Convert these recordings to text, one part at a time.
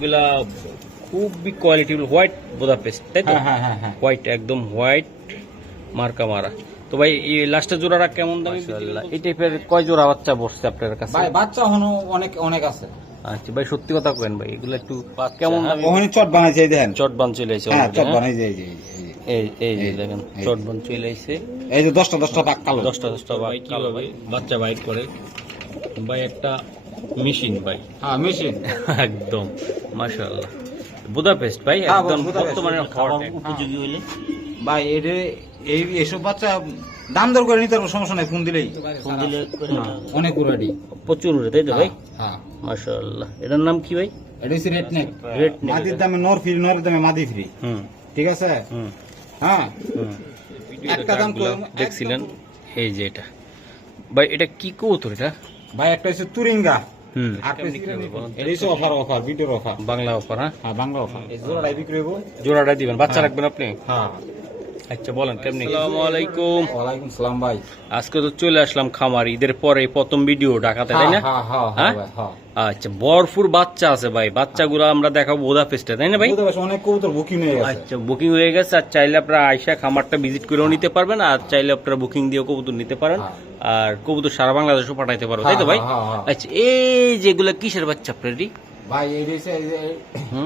এগুলা খুবই quality white Boda paste তাই তো? হ্যাঁ হ্যাঁ হ্যাঁ হ্যাঁ। হোয়াইট একদম হোয়াইট মার্কা মারা। তো ভাই এই লাস্টের জোড়াটা কেমন দামি এই টাইপের কয় জোড়া বাচ্চা বসছে আপনার কাছে? ভাই বাচ্চা হনো অনেক অনেক আছে। আচ্ছা ভাই সত্যি কথা কেন ভাই এগুলো একটু কেমন ওখানে চট বানাইছে দেখেন। চট বান চলে হ্যাঁ চট? বানাইছে এই যে এই এই যে। দেখেন চট বান চলে আসছে। এই যে দশটা দশটা পাক কালো। দশটা দশটা ভাই কীভাবে বাচ্চা বাইট করে। ভাই একটা মেশিন ভাই। হ্যাঁ মেশিন। একদম মাশাআল্লাহ। বুদাপেস্ট ভাই হ্যাঁ, একদম বুদাপেস্ট, বর্তমানে খাবার উপযোগী হইলে? ভাই এটা এই এসব বাচ্চা দাম দর করে নিতে পারব সমস্যা নাই ফোন দিলেই। ফোন দিলে অনেক উড়াডি প্রচুর উড়ে তাই তো ভাই? হ্যাঁ মাশাআল্লাহ। এটার নাম কি ভাই? এটা হচ্ছে রেড নেক রেড মাদির দামে নর ফ্রি নর দামে মাদি ফ্রি হুম। ঠিক আছে? হুম। হ্যাঁ। হুম। একটা দাম দেখছিলেন? এই যে এটা। ভাই এটা কি কবুতর এটা? ভাই একটা হচ্ছে তুরিঙ্গা। বাংলা অফার হ্যাঁ? হ্যাঁ বাংলা অফার জোড়াটাই বিক্রি হব জোড়াটা দিবেন। বাচ্চা রাখবেন আপনি? হ্যাঁ। আচ্ছা বলেন কেমনি আসসালামু আলাইকুম। ওয়ালাইকুম সালাম ভাই। আজকে তো চলে আসলাম খামার ঈদের পরে প্রথম ভিডিও ঢাকাতে তাই না? হ্যাঁ হ্যাঁ হ্যাঁ? আচ্ছা বরফুর বাচ্চা আছে ভাই বাচ্চাগুলো আমরা দেখাবো বোদা ফেস্টে তাই না ভাই? অনেক কবুতর বুকিং হয়ে গেছে। আচ্ছা বুকিং হয়ে গেছে আর চাইলে আপনারা আইসা খামারটা ভিজিট করেও নিতে পারবেন আর চাইলে আপনারা বুকিং দিয়েও কবুতর নিতে পারেন। আর কবুতর সারা বাংলাদেশও পাঠাইতে পারো তাই তো ভাই। আচ্ছা এই যেগুলো কিসের বাচ্চা আপনার ভাই এই হচ্ছে এই যে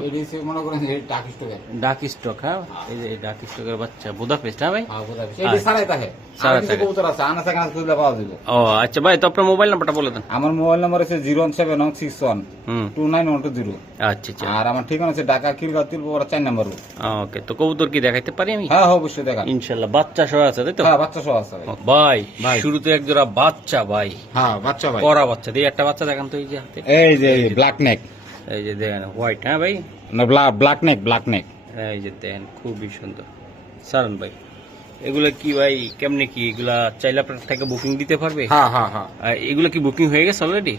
এই হচ্ছে মনে করেন এই টাক স্টকে ডাক স্টক হ্যাঁ? এই যে ডাক স্টকের বাচ্চা বোদা হ্যাঁ ভাই? হ্যাঁ বুঝতে এই সারাই থাকে। সারাই সারাই থাকে। কবুতর আছে আনা থেকে খুঁজলে পাওয়া যাবে। ও আচ্ছা ভাই তো আপনার মোবাইল নাম্বারটা বলে দেন। আমার mobile number zero seven zero. আচ্ছা আচ্ছা। আর আমার ঠিকানা হচ্ছে ঢাকা কিরগাঁও তিলপুরা চার নাম্বার। ওকে তো কবুতর কি দেখাইতে পারি আমি? হ্যাঁ হ্যাঁ, অবশ্যই দেখা ইনশাল্লাহ বাচ্চা সহ আছে তাই তো? হ্যাঁ বাচ্চা সহ আছে। ভাই। ভাই ভাই। শুরুতে এক জোড়া বাচ্চা ভাই। হ্যাঁ বাচ্চা ভাই। করা বাচ্চা দিয়ে একটা বাচ্চা দেখান তো এই যে এই যে ব্ল্যাক নেক এই যে দেখেন হোয়াইট হ্যাঁ ভাই? না ব্ল্যাক নেক ব্ল্যাক নেক এই যে দেখেন খুবই সুন্দর। সারন ভাই এগুলা কি ভাই কেমনে কি এগুলা চাইলে আপনার থেকে বুকিং দিতে পারবে? হ্যাঁ হ্যাঁ হ্যাঁ। এগুলা কি বুকিং হয়ে গেছে অলরেডি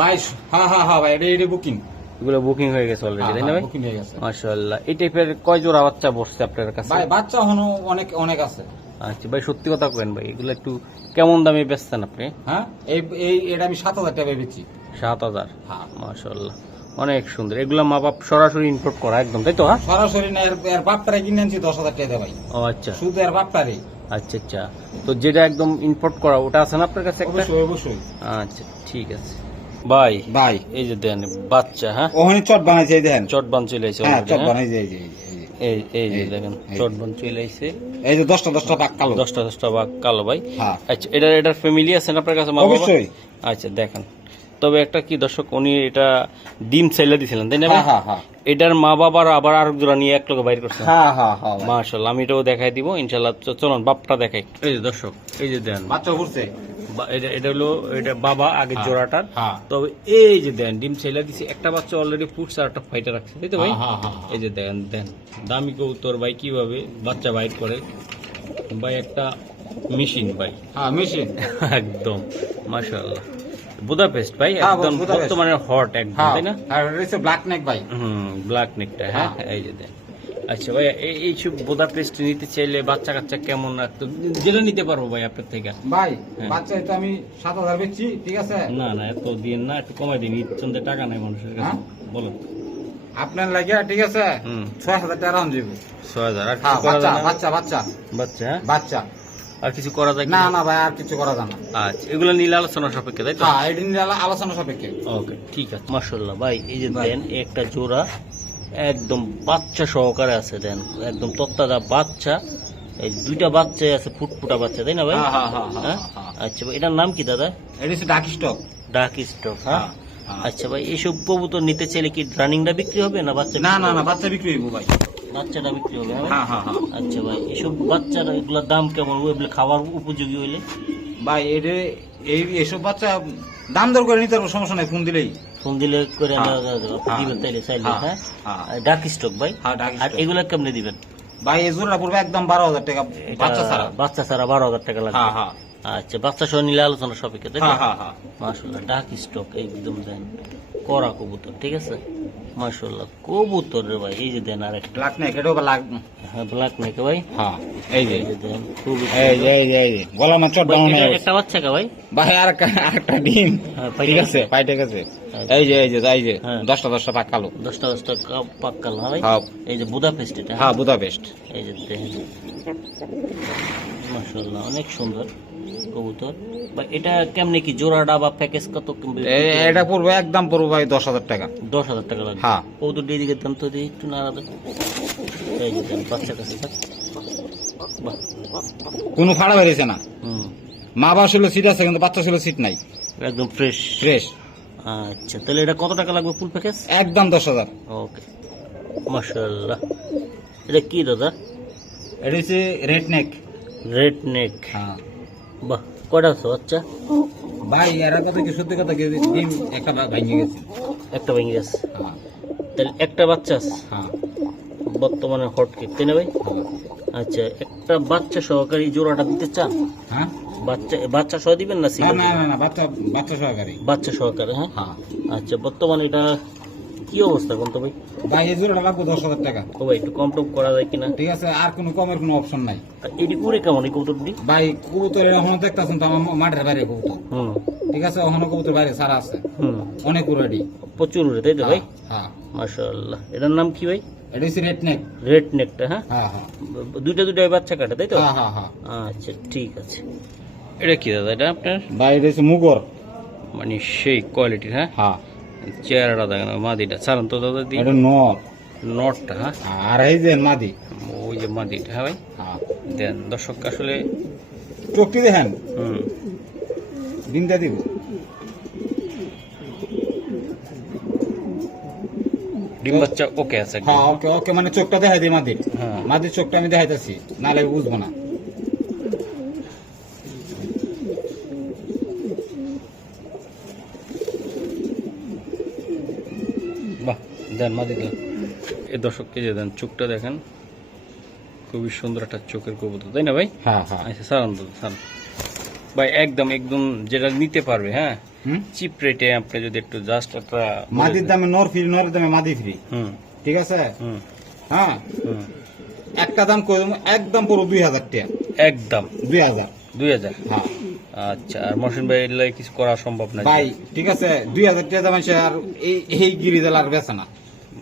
ভাই হ্যাঁ হ্যাঁ হ্যাঁ ভাই এটা এটা বুকিং এগুলো বুকিং হয়ে গেছে অলরেডি তাই না ভাই? বুকিং হয়ে গেছে। মাশাআল্লাহ এই টাইপের কয় জোড়া বাচ্চা বসছে আপনার কাছে? ভাই বাচ্চা হনো অনেক অনেক আছে। আচ্ছা ভাই সত্যি কথা কেন ভাই এগুলো একটু কেমন দামে বেচছেন আপনি? হ্যাঁ এই এই এটা আমি সাত হাজার টাকা বেচি। সাত হাজার। হ্যাঁ মাশাআল্লাহ। অনেক সুন্দর। এগুলো মা বাপ সরাসরি ইম্পোর্ট করা একদম তাই তো? হ্যাঁ সরাসরি না এর এর বাপটারে কিনে আনছি দশ হাজার টাকা ভাই। ও আচ্ছা। শুধু এর বাপটারে। আচ্ছা আচ্ছা। তো যেটা একদম ইম্পোর্ট করা ওটা আছে না আপনার কাছে অবশ্যই অবশ্যই। আচ্ছা ঠিক আছে। ভাই ভাই। এই যে দেন বাচ্চা হ্যাঁ? ওখানে চট বানাইছে দেখেন। চট বান চলে আইছে হ্যাঁ চট হ্যাঁ? বানাইছে এই যে এই এই দেখেন চট বান চলে এই যে পাক কালো। দশটা দশটা বা কালো ভাই। হ্যাঁ। আচ্ছা এটা এটার ফ্যামিলি আছে না আপনার কাছে মা বাবা? অবশ্যই। আচ্ছা দেখেন। তবে একটা কি দর্শক উনি এটা ডিম সেলে দিছিলেন তাই না? হ্যাঁ হ্যাঁ হ্যাঁ। এটার মা বাবার আবার আরেক জোড়া নিয়ে এক লোকে বাইর হ্যাঁ হ্যাঁ হ্যাঁ ভাই। মাশাল্লাহ আমি এটাও দেখাই দিব ইনশাল্লাহ চলুন বাপটা দেখাই। এই যে দর্শক এই যে দেন। বাচ্চা ঘুরছে। এটা এটা হলো এটা বাবা আগের জোড়াটার। হ্যাঁ। তবে এই যে দেন ডিম ছেলে দিছে একটা বাচ্চা অলরেডি ফুটছে আর একটা ফাইটার রাখছে তাই তো ভাই? হ্যাঁ, হ্যাঁ, হ্যাঁ। এই যে দেন দেন। দামি কবুতর ভাই কীভাবে বাচ্চা বাইর করে? ভাই একটা মেশিন ভাই। হ্যাঁ মেশিন। একদম মাশাআল্লাহ। বুদাপেস্ট ভাই? হ্যাঁ, একদম বর্তমানে হট একদম হ্যাঁ তাই না? আর হচ্ছে ব্ল্যাক নেক ভাই। হুম ব্ল্যাক নেকটা হ্যাঁ? এই যে আচ্ছা ভাই এই এইসব বোদা পেস্ট নিতে চাইলে বাচ্চা কাচ্চা কেমন একটু জেনে নিতে পারব ভাই আপনার থেকে। ভাই হ্যাঁ। বাচ্চা তো আমি সাত হাজার বেচছি ঠিক আছে? না না এত দিন না একটু কমাই দিন ঈদ টাকা নাই মানুষের কাছে? বলুন আপনার লাগিয়া ঠিক আছে? হুম। ছয় হাজার টাকা দিব। ছয় হাজার বাচ্চা বাচ্চা বাচ্চা। বাচ্চা? হ্যাঁ? বাচ্চা। আর কিছু করা যায় না না ভাই আর কিছু করা যায় না। আচ্ছা এগুলো নীল আলোচনা সাপেক্ষে তাই তো? হ্যাঁ এটা নিয়ে আলো- আলোচনা সাপেক্ষে। ওকে ঠিক আছে। মার্শাল্লাহ ভাই এই যে দেন একটা জোড়া একদম বাচ্চা সহকারে আছে দেন একদম তত্তাদা বাচ্চা এই দুইটা বাচ্চাই আছে ফুটফুটা বাচ্চা তাই না ভাই? হ্যাঁ, হ্যাঁ, হ্যাঁ, হ্যাঁ? আচ্ছা ভাই এটার নাম কি দাদা? এটা হচ্ছে ডাক স্টক। ডাক স্টক হ্যাঁ। আচ্ছা ভাই এইসব কবুতর নিতে চাইলে কি রানিংটা বিক্রি হবে না বাচ্চা না না না বাচ্চা বিক্রি হইব ভাই। বাচ্চাটা বিক্রি হবে হ্যাঁ? হ্যাঁ হ্যাঁ আচ্ছা ভাই এসব বাচ্চারা এগুলোর দাম কেমন? ওগুলো খাবার উপযোগী হইলে? ভাই এটা এই এসব বাচ্চা দাম দর করে নিতে পারব সমস্যা নাই ফোন দিলেই। ফোন দিলে করে দিবেন তাইলে চাইলে হ্যাঁ, ডাক স্টক ভাই? আর। এগুলা কেমনে দিবেন? ভাই এই জোড়া পড়বে একদম বারো হাজার টাকা বাচ্চা ছাড়া। বাচ্চা ছাড়া বারো হাজার টাকা লাগবে। আচ্ছা বাচ্চা সহ নিলে আলোচনা সাপেক্ষে তাই মাশাল্লাহ ডাক স্টক একদম দেন করা কবুতর ঠিক আছে? মাশাল্লাহ কবুতর রে ভাই এই যে দেন আর একটা ব্ল্যাক নেক এটাও লাগ হ্যাঁ ব্ল্যাক নেকে ভাই। হ্যাঁ এই যে। দেন খুবই এই যে এই যে এই যে। গলা মাছ ডাউন হয়ে একটা বাচ্চা কা ভাই? ভাই আর একটা- ডিম। হ্যাঁ, ঠিক আছে পাইটে গেছে। আচ্ছা। এই যে এই যে এই যে হ্যাঁ। দশটা দশটা পাক কালো। দশটা দশটা কাপ পাক্কাল না ভাই? হ্যাঁ। এই যে বুদাপেস্ট এটা হ্যাঁ? বুদাপেস্ট। এই যে দেখেন মাশাল্লাহ অনেক সুন্দর। কবুতর। ভাই এটা কেমনে কি জোড়াটা বা প্যাকেজ কত এটা পড়বে একদম পড়বে ভাই দশ হাজার টাকা। দশ হাজার টাকা লাগবে? হ্যাঁ। কবুতর দিয়ে দিকে দাম তো দিয়ে একটু দেন বাচ্চা কাছে কোনো ফাড়া বেরিয়েছে না। হুম। মা বাবা ছিল সিট আছে কিন্তু বাচ্চা ছিল সিট নাই। একদম ফ্রেশ ফ্রেশ আচ্ছা তাহলে এটা কত টাকা লাগবে ফুল প্যাকেজ একদম দশ হাজার। ওকে মাশাল্লাহ এটা কি দাদা? এটা হচ্ছে রেড নেক রেড নেক হ্যাঁ। বাহ কয়টা আছে বাচ্চা? ভাই এরা কথা কি সত্যি কথা কি ডিম একটা ভাঙিয়ে গেছে। একটা ভেঙে গেছে? হ্যাঁ। তাহলে একটা বাচ্চা আছে? হ্যাঁ। বর্তমানে হট কেক তাই না ভাই? হ্যাঁ। আচ্ছা একটা বাচ্চা সহকারী জোড়াটা দিতে চান? হ্যাঁ। বাচ্চা বাচ্চা সহ দিবেন না না না না না বাচ্চা বাচ্চা সহকারী। বাচ্চা সহকারে হ্যাঁ? হ্যাঁ। আচ্ছা বর্তমানে এটা কি অবস্থা কোন তো ভাই? ভাই এই জোড়াটা লাগবে দশ হাজার টাকা। ও ভাই একটু কম টম করা যায় কিনা? ঠিক আছে আর কোনো কমের কোনো অপশন নাই। এটি করে কেমন এই কবুতরটি? ভাই কবুতর এখন দেখতেছেন তো আমার মাঠের বাইরে কবুতর। হুম। ঠিক আছে ওখানে কবুতর বাইরে সারা আছে। হুম। অনেক রেডি প্রচুর উড়ে তাই তো ভাই? হ্যাঁ মাশাআল্লাহ। এটার নাম কি ভাই? এটা হচ্ছে রেড নেক রেড নেকটা হ্যাঁ? হ্যাঁ হ্যাঁ। দুইটা দুইটা বাচ্চা কাটে তাই তো? হ্যাঁ হ্যাঁ হ্যাঁ। আচ্ছা ঠিক আছে। এটা কি দাদা এটা আপনার? ভাই এটা হচ্ছে মুগর। মানে সেই কোয়ালিটির হ্যাঁ? হ্যাঁ। চেহারাটা দেখেন মাদিটা। সারান তো দাদা দি নর নটটা হ্যাঁ? আর এই যে মাদি। ওই যে মাদিটা হ্যাঁ ভাই? হ্যাঁ। দেন দর্শক আসলে চোখটি দেখেন। হুম। দিনটা দিব। ডিম বাচ্চা ওকে আছে। হ্যাঁ ওকে ওকে মানে চোখটা দেখাই দিই মাদির। হ্যাঁ। মাদির চোখটা আমি দেখাইতেছি নাহলে বুঝব না বাহ দেন মাদি দেন এই দর্শককে যে দেন চোখটা দেখেন খুবই সুন্দর একটা চোখের কবুতর তাই না ভাই? হ্যাঁ হ্যাঁ। আচ্ছা সারান সারান ভাই একদম একদম যেটা নিতে পারবে হ্যাঁ? হুম? চিপ রেটে আপনি যদি একটু জাস্ট একটা মাদির দামে নর ফ্রি নরের দামে মাদি ফ্রি। হুম। ঠিক আছে? হুম। হ্যাঁ? একটা দাম করে একদম পুরো দুই হাজার টাকা। একদম। দুই হাজার। দুই হাজার? হ্যাঁ। আচ্ছা আর মহসিন ভাই এর কিছু করা সম্ভব না ভাই ঠিক আছে দুই হাজার টাকা দাম আর এই এই গিরি দেল আর বেছে না।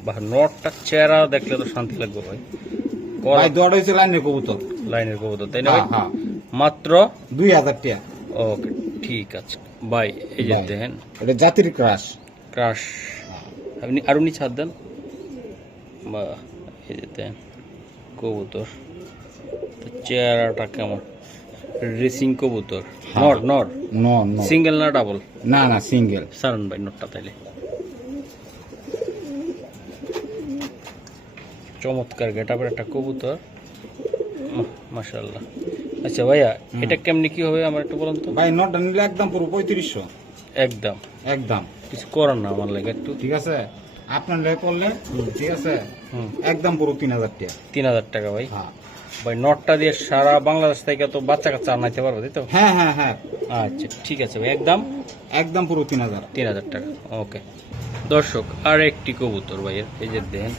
বা নটটা চেহারা দেখলে তো শান্তি লাগবে ভাই। ভাই দৌড় হয়েছে লাইনের কবুতর। লাইনের কবুতর তাই না হ্যাঁ ভাই? হ্যাঁ। মাত্র দুই হাজার টাকা ওকে ঠিক আছে। ভাই এই যে। দেখেন। এটা জাতির ক্রাশ। ক্রাশ। আপনি আরও নিচে হাত দেন। বা এই যে দেন কবুতর। চেহারাটা কেমন? রেসিং কবুতর। হ্যাঁ। নর নর নো নো সিঙ্গেল না ডাবল? না না সিঙ্গেল। সারান ভাই নটটা তাইলে। চমৎকার গেটাপের একটা কবুতর। মাশাল্লাহ আচ্ছা ভাইয়া এটা কেমনি কি হবে আমার একটু বলুন তো? ভাই নটা নিলে একদম পুরো পঁয়ত্রিশশো। একদম। একদম। কিছু করার না আমার লাগে একটু। ঠিক আছে? আপনার লে করলে ঠিক আছে? হুম। একদম পুরো তিন হাজার টাকা। তিন হাজার টাকা ভাই। হ্যাঁ। ভাই নটটা দিয়ে সারা বাংলাদেশ থেকে তো বাচ্চা কাচ্চা আনাইতে পারব তাই তো? হ্যাঁ হ্যাঁ হ্যাঁ। আচ্ছা ঠিক আছে ভাই একদম? একদম পুরো তিন হাজার। তিন হাজার টাকা ওকে। দর্শক আর একটি কবুতর ভাইয়ের এই যে দেন।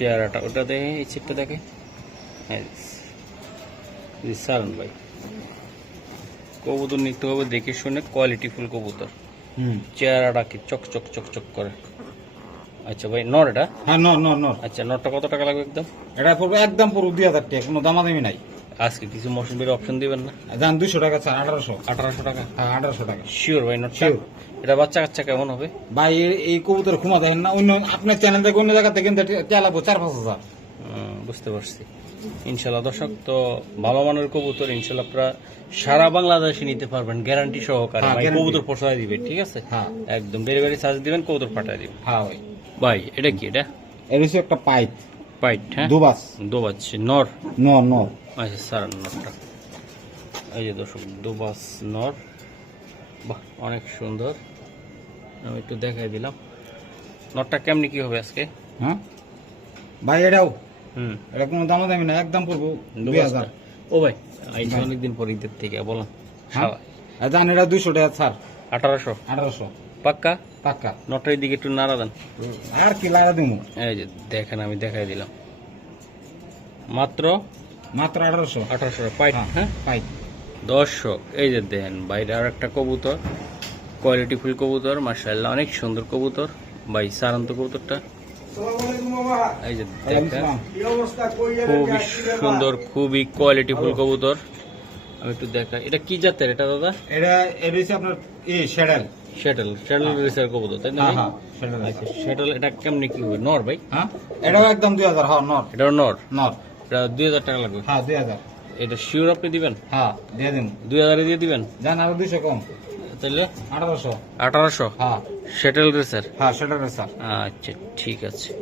চেহারাটা ওটা দেখে এই চিপটা দেখে। হ্যাঁ জি, সারন ভাই। কবুতর নিতে হবে দেখে শুনে কোয়ালিটিফুল কবুতর। হুম। চেহারাটা কি চক চক চক চক করে। আচ্ছা ভাই নর এটা? হ্যাঁ নর নর নর। আচ্ছা নরটা কত টাকা লাগবে একদম? এটা পড়বে একদম পুরো দুই হাজার টাকা কোনো দামাদামি নাই। আজকে কিছু মৌসুম বের অপশন দিবেন না? দাম দুইশো টাকা স্যার আঠারোশো। আঠারোশো টাকা? হ্যাঁ আঠারোশো টাকা। শিওর ভাই নটটা Sure. এটা বাচ্চা কাচ্চা কেমন হবে? ভাই এই- কবুতর ক্ষমা দেখেন না অন্য আপনার চ্যানেল থেকে অন্য জায়গা থেকে কিন্তু চালাবো চার পাঁচ হাজার। বুঝতে পারছি। ইনশাল্লাহ দর্শক তো ভালো মানের কবুতর ইনশাল্লাহ আপনারা সারা বাংলাদেশে নিতে পারবেন গ্যারান্টি সহকারে। হ্যাঁ, ভাই কবুতর পোষায় দিবে ঠিক আছে? হ্যাঁ। একদম ডেলিভারি চার্জ দিবেন কবুতর পাঠায় দিবেন। হ্যাঁ ভাই। ভাই এটা কি এটা? এর হচ্ছে একটা পাইপ। পাইট হ্যাঁ? দুবাস। দোবাচ্ছে নর। নর নর। আচ্ছা স্যার নরটা। এই যে দর্শক দুবাস নর। বাহ অনেক সুন্দর। আমি একটু দেখাই দিলাম। নরটা কেমনি কি হবে আজকে? হ্যাঁ? ভাই এটাও। হুম। এটা কোনো দামাদামি না একদম পড়ব দুই হাজার। ও ভাই আইসি অনেকদিন পর ঈদের থেকে বলো হ্যাঁ? জান এটা দুইশো টাকা স্যার। আঠারোশো? আঠারোশো। পাক্কা? পাক্কা। নটার দিকে একটু নাড়া দেন। আর কি লাগা দিমু? এই যে দেখেন আমি দেখাই দিলাম। মাত্র? মাত্র আঠারোশো। আঠারোশো পাইট হ্যাঁ পাই দর্শক এই যে দেন বাইরে আর একটা কবুতর। কোয়ালিটি ফুল কবুতর মার্শাল্লাহ অনেক সুন্দর কবুতর। ভাই সারান্ত কবুতরটা। এই যে দেখেন খুবই সুন্দর খুবই কোয়ালিটি ফুল কবুতর। আমি একটু দেখাই। এটা কি জাতের? এটা দাদা? এটা এটা হচ্ছে আপনার ই শেডেল। শ্যাটেল শ্যাটেল রেসার কবুতর তাই না হ্যাঁ? হ্যাঁ আচ্ছা শ্যাটেল এটা কেমনি কি হবে? নর ভাই? হ্যাঁ? এটাও একদম দুই হাজার হ্যাঁ নর। এটাও নর? নর। এটা দুই হাজার টাকা লাগবে। হ্যাঁ দুই হাজার। এটা শিওর আপনি দিবেন? হ্যাঁ দিয়ে দিন। দুই হাজারে দিয়ে দিবেন? জান আরও দুইশো কম। তাহলে আঠারোশো। আঠারোশো? হ্যাঁ। শ্যাটেল রেসার হ্যাঁ শেডেল স্যার আচ্ছা ঠিক আছে।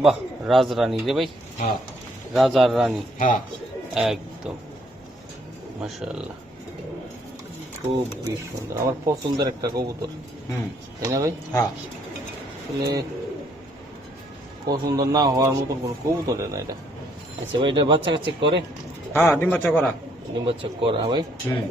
বাহ রাজরানী রে ভাই। হ্যাঁ। রাজার রানী। হ্যাঁ। একদম। মাশাআল্লাহ। খুবই সুন্দর। আমার পছন্দের একটা কবুতর। হুম। তাই না ভাই? হ্যাঁ। আসলে পছন্দ না হওয়ার মতন কোনো কবুতর না এটা। আচ্ছা ভাই এটা বাচ্চা কাচ্চা করে? হ্যাঁ ডিম বাচ্চা করা। ডিম বাচ্চা করা ভাই? হুম।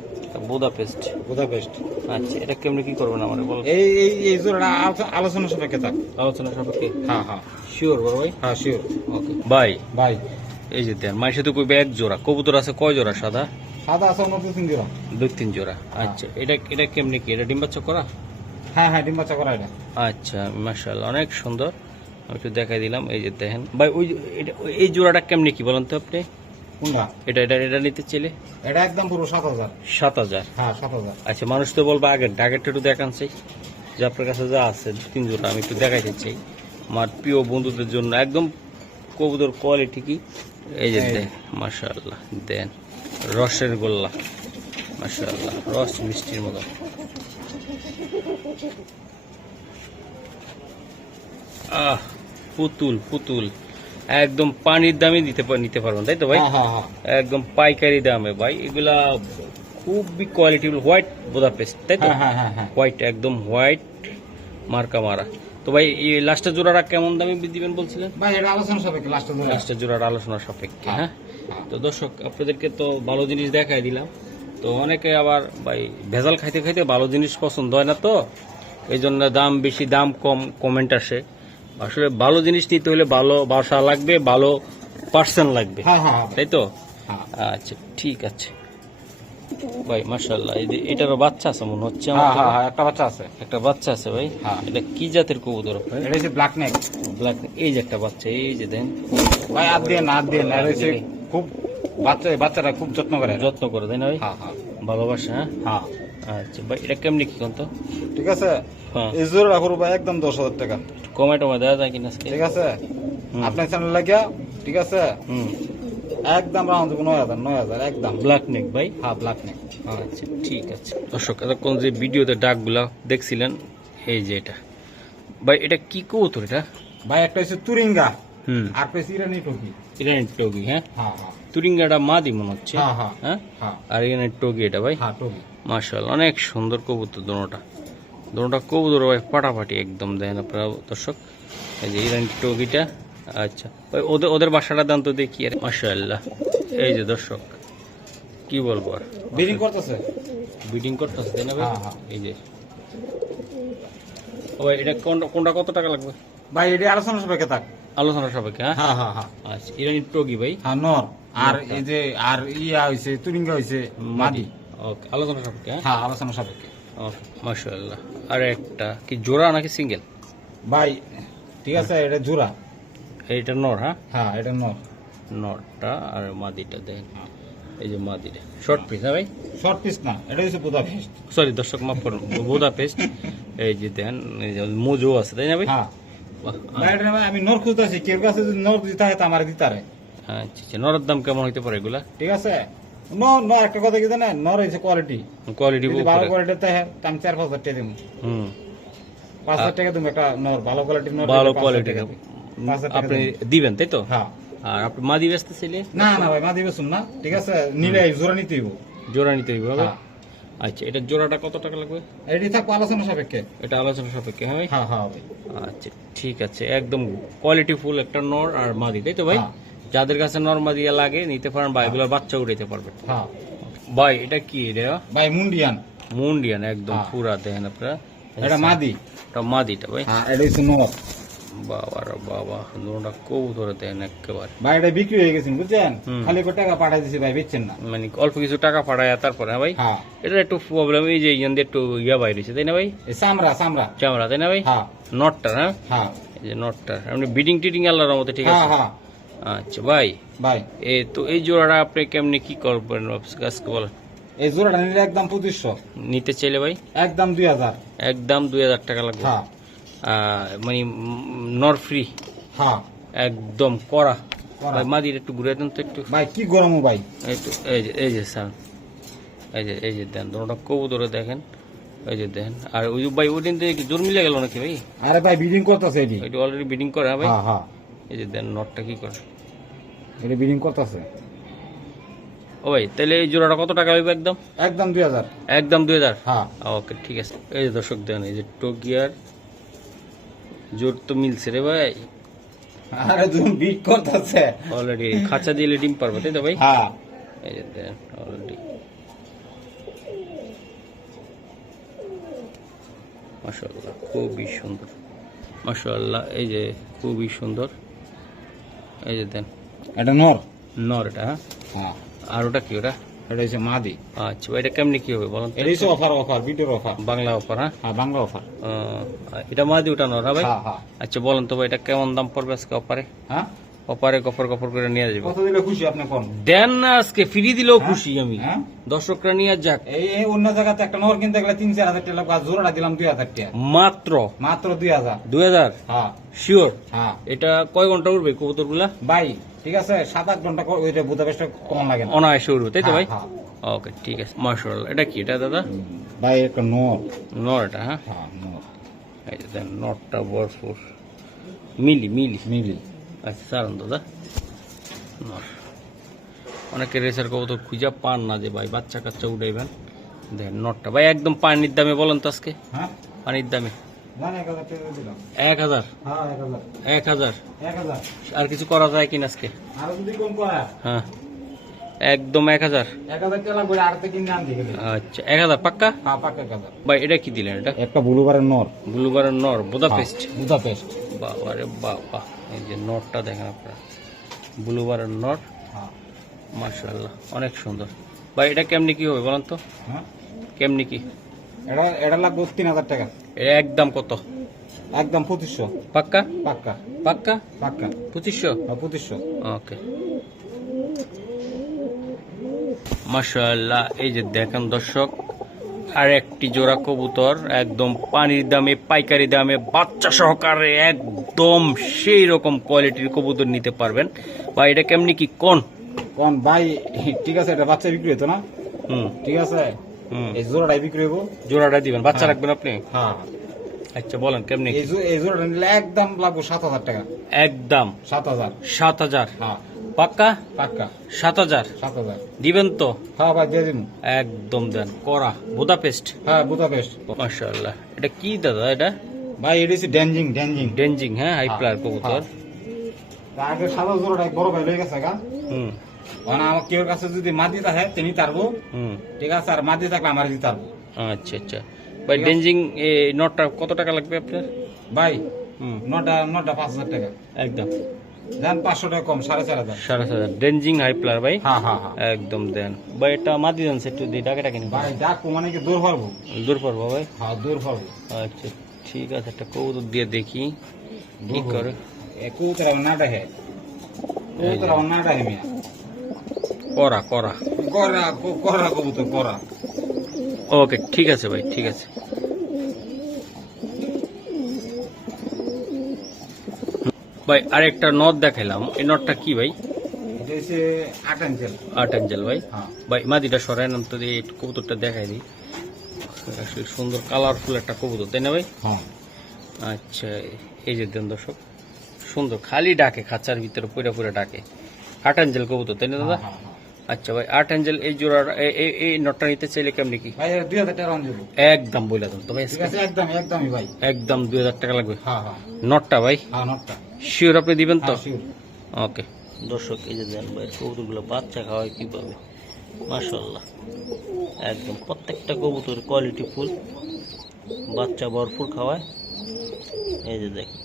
Budapest Budapest. আচ্ছা এটা কেমনি কি করবেন আমার বল এই এই এই জোড়াটা আলোচনা- সাপেক্ষে থাক। আলোচনা সাপেক্ষে? হ্যাঁ হ্যাঁ। শিওর বড় ভাই? হ্যাঁ শিওর ওকে ভাই। ভাই এই যে দেন মায়ের সাথে কইবে এক জোড়া। কবুতর আছে কয় জোড়া সাদা? সাদা আছে অন্য দু তিন জোড়া। দুই তিন জোড়া আচ্ছা। এটা এটা কেমনি কি? এটা ডিম বাচ্চা করা? হ্যাঁ হ্যাঁ ডিম বাচ্চা করা এটা। আচ্ছা মাশাআল্লাহ অনেক সুন্দর। আমি একটু দেখাই দিলাম এই যে দেখেন। ভাই ওই এটা এই জোড়াটা কেমনি কি বলেন তো আপনি? এটা এটা এটা নিতে চাইলে? এটা একদম পুরো সাত হাজার। সাত হাজার? হ্যাঁ সাত হাজার। আচ্ছা মানুষ তো বলব আগে ডাকেরটা একটু দেখান চাই। যে আপনার কাছে যা আছে দু তিন জোড়া আমি একটু দেখাইতে চাই। আমার প্রিয় বন্ধুদের জন্য একদম কবুতর কোয়ালিটি কি? এই যে। দেন মাশাআল্লাহ দেন। রসের গোল্লা। মাশাআল্লাহ রস মিষ্টির মতো। আহ পুতুল পুতুল। একদম পানির দামে দিতে নিতে পারবেন তাই তো ভাই? হ্যাঁ হ্যাঁ হ্যাঁ। একদম পাইকারি দামে ভাই। এগুলা খুবই কোয়ালিটি হোয়াইট বোদাপেস্ট তাই তো? হ্যাঁ হ্যাঁ হ্যাঁ হ্যাঁ। হোয়াইট একদম হোয়াইট মার্কা মারা। তো ভাই এই লাস্টের জোড়াটা কেমন দামে দিবেন বলছিলেন? ভাই এটা আলোচনা সাপেক্ষে লাস্টে জোড়া লাস্টের জোড়াটা আলোচনা সাপেক্ষে হ্যাঁ। তো দর্শক আপনাদেরকে তো ভালো জিনিস দেখাই দিলাম। তো অনেকে আবার ভাই ভেজাল খাইতে খাইতে ভালো জিনিস পছন্দ হয় না তো? এই জন্য দাম বেশি দাম কম কমেন্ট আসে। আসলে ভালো জিনিস নিতে হলে ভালো বাসা লাগবে ভালো পার্সন লাগবে। হ্যাঁ হ্যাঁ হ্যাঁ। তাই তো? আচ্ছা ঠিক আছে। ভাই এটারও বাচ্চা আছে মনে হচ্ছে আমার হ্যাঁ হ্যাঁ হ্যাঁ একটা বাচ্চা আছে। একটা বাচ্চা আছে ভাই? হ্যাঁ। এটা কি জাতের কবুতর এটা হচ্ছে ব্ল্যাক নেক ব্ল্যাক এই যে একটা বাচ্চা এই যে দেন। ভাই হাত দিয়ে না দিয়ে না এটা হচ্ছে খুব বাচ্চা বাচ্চারা খুব যত্ন করে। যত্ন করে তাই না ভাই? হ্যাঁ হ্যাঁ। ভালোবাসা হ্যাঁ? হ্যাঁ। আচ্ছা ভাই এটা কেমনি কি কোন তো ঠিক আছে। হ্যাঁ। এই জোড়া করব ভাই একদম দশ হাজার টাকা। কমে টমে দেওয়া যায় কিনা? ঠিক আছে। আপনার চ্যানেল লাগিয়া ঠিক আছে? হুম। একদম রাউন্ড নয় হাজার নয় হাজার একদম। ব্ল্যাক নেক ভাই? হ্যাঁ ব্ল্যাক নেক আচ্ছা ঠিক আছে। দর্শক এতক্ষণ যে ভিডিওতে ডাকগুলা দেখছিলেন এই যে এটা। ভাই এটা কি কবুতর এটা? ভাই একটা হচ্ছে তুরিঙ্গা। আর পেয়েছে ইরানি টকি ইরানের টগি হ্যাঁ হ্যাঁ হ্যাঁ তুরিঙ্গাটা মাদি মনে হচ্ছে হ্যাঁ হ্যাঁ হ্যাঁ আর ইরানের টগি এটা ভাই হ্যাঁ টকি অনেক সুন্দর কবুতর দোনোটা দোনোটা কবুতর ভাই ফাটাফাটি একদম দেন আপনারা দর্শক এই যে ইরানি টগিটা আচ্ছা ওই ওদের ওদের বাসাটা দান তো দেখি আর মার্শাল্লাহ এই যে দর্শক কি বলব আর বিডিং করতেছে বিডিং করতেছে তাই না ভাই। এই যে ও এটা কোনটা কত টাকা লাগবে ভাই এটা আলোচনা সাপেক্ষে থাক আলোচনা সাপেক্ষে হ্যাঁ? হ্যাঁ হ্যাঁ হ্যাঁ। আচ্ছা ইরানি টগি ভাই? হ্যাঁ নর। আর এই যে আর ইয়া হয়েছে তুরিঙ্গা হয়েছে মাদি ওকে আলোচনা সাপেক্ষে হ্যাঁ? হ্যাঁ আলোচনা সাপেক্ষে ওকে মার্শাল্লাহ আর একটা কি জোড়া নাকি সিঙ্গেল? ভাই ঠিক আছে এটা জোড়া। এইটা নর হ্যাঁ? হ্যাঁ এটা নর। নটটা আর মাদিটা দেখেন। এই যে মাদিটা। শর্ট পিস হ্যাঁ ভাই? শর্ট পিস না এটা হচ্ছে বুদা ফেস্ট সরি দর্শক মাফ করুন বোদা পেস্ট। এই যে দেন এই যে মোজো আছে তাই না ভাই? হ্যাঁ। আমি নর খুঁজতেছি। কেউ কাছে যদি নর দিতে হয় তো আমার দিতারে আচ্ছা আচ্ছা। নরের দাম কেমন হইতে পারে এগুলা? ঠিক আছে? নর নর একটা কথা কি জানেন? নর হয়েছে কোয়ালিটি কোয়ালিটি ভালো কোয়ালিটির তাই হয় আমি চার পাঁচ হাজার টাকা দিব হুম। পাঁচ হাজার টাকা একটা নর ভালো কোয়ালিটির নর ভালো কোয়ালিটি আপনি দিবেন তাই তো? হ্যাঁ। আর আপনি মাদি ব্যস্ত না না ভাই মা দিবে শুন না। ঠিক আছে? নিলে জোড়া নিতে হইব। জোড়া নিতে হইবে হবে? হ্যাঁ। আচ্ছা এটা জোড়াটা কত টাকা লাগবে? এটি থাকব আলোচনা সাপেক্ষে। এটা আলোচনা সাপেক্ষে হ্যাঁ? হ্যাঁ হ্যাঁ ভাই আচ্ছা ঠিক আছে একদম কোয়ালিটি ফুল একটা নর আর মাদি তাই তো ভাই? হ্যাঁ। যাদের কাছে নর মাদিয়া লাগে নিতে পারেন বা এগুলোর বাচ্চা উঠাইতে পারবেন হ্যাঁ। ভাই এটা কি রে? ভাই মুন্ডিয়ান। মুন্ডিয়ান একদম হ্যাঁ। পুরা দেখেন আপনারা। এটা মাদি। এটা মাদিটা ভাই। হ্যাঁ এটা হচ্ছে নর। বাবা বাবা দুটা কবুতরে দেন একেবারে। ভাই এটা বিক্রি হয়ে গেছে বুঝছেন? খালি করে টাকা পাঠাই দিছি ভাই বেচছেন না। মানে অল্প কিছু টাকা পাঠায় তারপরে হ্যাঁ ভাই? হ্যাঁ। এটা একটু প্রবলেম এই যে ইয়ান দিয়ে একটু ইয়া বাইরেছে তাই না ভাই? এই চামড়া চামড়া। চামড়া তাই না ভাই? হ্যাঁ। নটটা হ্যাঁ? হ্যাঁ। এই যে নটটা আপনি বিডিং টিডিং আল্লাহর মতো ঠিক আছে? আচ্ছা ভাই। ভাই। এ তো এই জোড়াটা আপনি কেমনি কি করবেন আজকে বলেন। এই জোড়াটা নিলে একদম পঁচিশশো। নিতে চাইলে ভাই? একদম দুই হাজার। একদম দুই হাজার টাকা লাগবে। হ্যাঁ। মানে নর ফ্রি হ্যাঁ। একদম করা কড়া। ভাই মাদির একটু ঘুরে দেন তো একটু। ভাই কি গরম ভাই? একটু এই যে এই যে স্যার। এই যে এই যে দেন কবুতরে দেখেন। এই যে দেখেন আর ওই ভাই ওই দিন থেকে জোর মিলে গেল নাকি ভাই? আরে ভাই বিডিং করতেছে এটি। ওইটা অলরেডি বিডিং করে হ্যাঁ ভাই? হ্যাঁ হ্যাঁ। এই যে দেন নটটা কি করে? এটা বিডিং করতেছে। ও ভাই তাহলে এই জোড়াটা কত টাকা লাগবে একদম? একদম দুই হাজার। একদম দুই হাজার? হ্যাঁ। ওকে ঠিক আছে। এই যে দর্শক দেন এই যে টোকিয়ার জোর তো মিলছে রে ভাই। আরে তুমি বিট করতেছে অলরেডি খাঁচা দিলে ডিম পারবে তাই তো ভাই? হ্যাঁ। এই যে দেন অলরেডি মাশাআল্লাহ খুবই সুন্দর। মাশাআল্লাহ এই যে খুবই সুন্দর। এই যে দেন। এটা নর। নর এটা হ্যাঁ? হ্যাঁ। আর ওটা কি ওটা? এটা হচ্ছে মাদি। আচ্ছা এটা কেমনি কি হবে বলুন? এটা হচ্ছে অফার অফার বিটের অফার বাংলা অফার হ্যাঁ? হ্যাঁ বাংলা অফার এটা মাদি নর হ্যাঁ ভাই? হ্যাঁ হ্যাঁ। আচ্ছা বলেন তো ভাই এটা কেমন দাম পড়বে আজকে অফারে হ্যাঁ? অফারে গফর গফর করে নিয়ে যাব। কত দিলে খুশি আপনি কোন? দেন না আজকে ফ্রি দিলেও খুশি আমি। হ্যাঁ। দর্শকরা নিয়ে যাক। এই অন্য জায়গাতে একটা নর কিনতে গেলে তিন চার হাজার টাকা লাগবে, জোড়াটা দিলাম দুই হাজার টাকা। মাত্র? মাত্র দুই হাজার। দুই হাজার? হ্যাঁ। শিওর হ্যাঁ। এটা কয় ঘণ্টা উঠবে কবুতরগুলা ভাই ঠিক আছে? সাত আট ঘণ্টা ওইটা বুদাপেস্টটা কমন লাগে না। অনায়াসে উঠবে তাই তো ভাই? হ্যাঁ, ওকে ঠিক আছে। মার্শাল এটা কি? এটা দাদা। ভাই একটা নর। নর এটা হ্যাঁ? হ্যাঁ এই যে নটটা ভরপুর। মিলি মিলি। মিলি। আচ্ছা সারুন দাদা। নর। অনেকে রেসার কবুতর খুঁজা পান না যে ভাই বাচ্চা কাচ্চা উঠাইবেন দেখেন নটটা ভাই একদম পানির দামে বলেন তো আজকে। হ্যাঁ? পানির দামে। এক হাজার এক হাজার? হ্যাঁ এক হাজার। এক হাজার? আর কিছু করা যায় কিনা আজকে? হ্যাঁ। একদম এক হাজার? আচ্ছা এক হাজার পাক্কা? হ্যাঁ ভাই এটা কি দিলেন এটা? একটা ব্লুবারের নর। ব্লুবারের নর বুদাপেস্ট বুদাপেস্ট বাবা রে বাবা এই যে নটটা দেখেন আপনারা। ব্লুবারের নট হ্যাঁ। মার্শাল্লাহ অনেক সুন্দর। ভাই এটা কেমনি কি হবে বলেন তো? হ্যাঁ। কেমনি কি? এটা এটা লাগবে তিন হাজার টাকা। একদম কত? একদম পঁচিশশো। পাক্কা? পাক্কা। পাক্কা? পাক্কা। পঁচিশশো? হ্যাঁ পঁচিশশো। ওকে। মাশাআল্লাহ এই যে দেখেন দর্শক আর একটি জোড়া কবুতর একদম পানির দামে পাইকারি দামে বাচ্চা সহকারে একদম সেই রকম কোয়ালিটির কবুতর নিতে পারবেন। বা এটা কেমনি কি কোন? কোন? ভাই ঠিক আছে এটা বাচ্চা বিক্রি হতো না? হুম। ঠিক আছে। এই জোড়াটাই বিক্রি হব জোড়াটা দিবেন। বাচ্চা হ্যাঁ। রাখবেন আপনি? হ্যাঁ। আচ্ছা বলেন কেমনি? এই জোড়াটা নিলে একদম লাগবে সাত হাজার টাকা। একদম। সাত হাজার। সাত হাজার? হ্যাঁ। পাক্কা? পাক্কা। সাত হাজার? সাত হাজার। দিবেন তো? হ্যাঁ ভাই দিয়ে দিন। একদম দেন। করা বুদাপেস্ট? হ্যাঁ বুদাপেস্ট। মাশাআল্লাহ। এটা কি দাদা এটা? ভাই এটা হচ্ছে ড্যাঞ্জিং ড্যাঞ্জিং ডেঞ্জিং হ্যাঁ হাই হ্যাঁ, প্লার কবুতর। তা আগে সাদা জোড়াটা বড় ভাই লয়ে গেছে গা। হুম। আমার কেউ কাছে যদি মাদি থাকে তিনি তারবো। ঠিক আছে আর মাদি থাকলে আমার দিতে পারব আচ্ছা আচ্ছা। ভাই ডেঞ্জিং নটটা কত টাকা লাগবে আপনার? ভাই হুম। নটা নটা পাঁচ হাজার টাকা। একদম। দেন পাঁচশো টাকা কম সাড়ে চার হাজার। সাড়ে হাজার। ডেঞ্জিং ভাই? হ্যাঁ হ্যাঁ হ্যাঁ। একদম দেন। ভাই এটা মাদি দেন একটু দিয়ে ভাই ডাকবো মানে কি দূর পারব দূর ভাই? হ্যাঁ দূর পারব আচ্ছা ঠিক আছে একটা দিয়ে দেখি। কি করে? না মিয়া। করা করা। করা করা কবুতর করা। ওকে ঠিক আছে ভাই ঠিক আছে। ভাই আরেকটা নট দেখাইলাম। এই নটটা কি ভাই? আট অ্যাঞ্জেল। ভাই। হ্যাঁ। ভাই মাদিটা সরাই নাম তো কবুতরটা দেখাই দিই। আসলে সুন্দর কালারফুল একটা কবুতর তাই না ভাই? হ্যাঁ। আচ্ছা এই যে দেন দর্শক সুন্দর খালি ডাকে খাঁচার ভিতরে পুরে পুরে ডাকে। আট অ্যাঞ্জেল কবুতর তাই না দাদা? হ্যাঁ। আচ্ছা ভাই আট অ্যাঞ্জেল এই জোড়া এই এই নটটা নিতে চাইলে কেমনি কি? ভাই দুই হাজার টাকা একদম বলে দেন তো ভাই একদম একদমই ভাই। একদম দুই হাজার টাকা লাগবে। হ্যাঁ হ্যাঁ। নটটা ভাই? হ্যাঁ নটটা শিওর আপনি দিবেন তো? হ্যাঁ ওকে দর্শক এই যে দেন ভাই কবুতরগুলো বাচ্চা খাওয়ায় কীভাবে? মাশাল্লাহ একদম প্রত্যেকটা কবুতর কোয়ালিটি ফুল বাচ্চা ভরপুর খাওয়ায়। এই যে দেখেন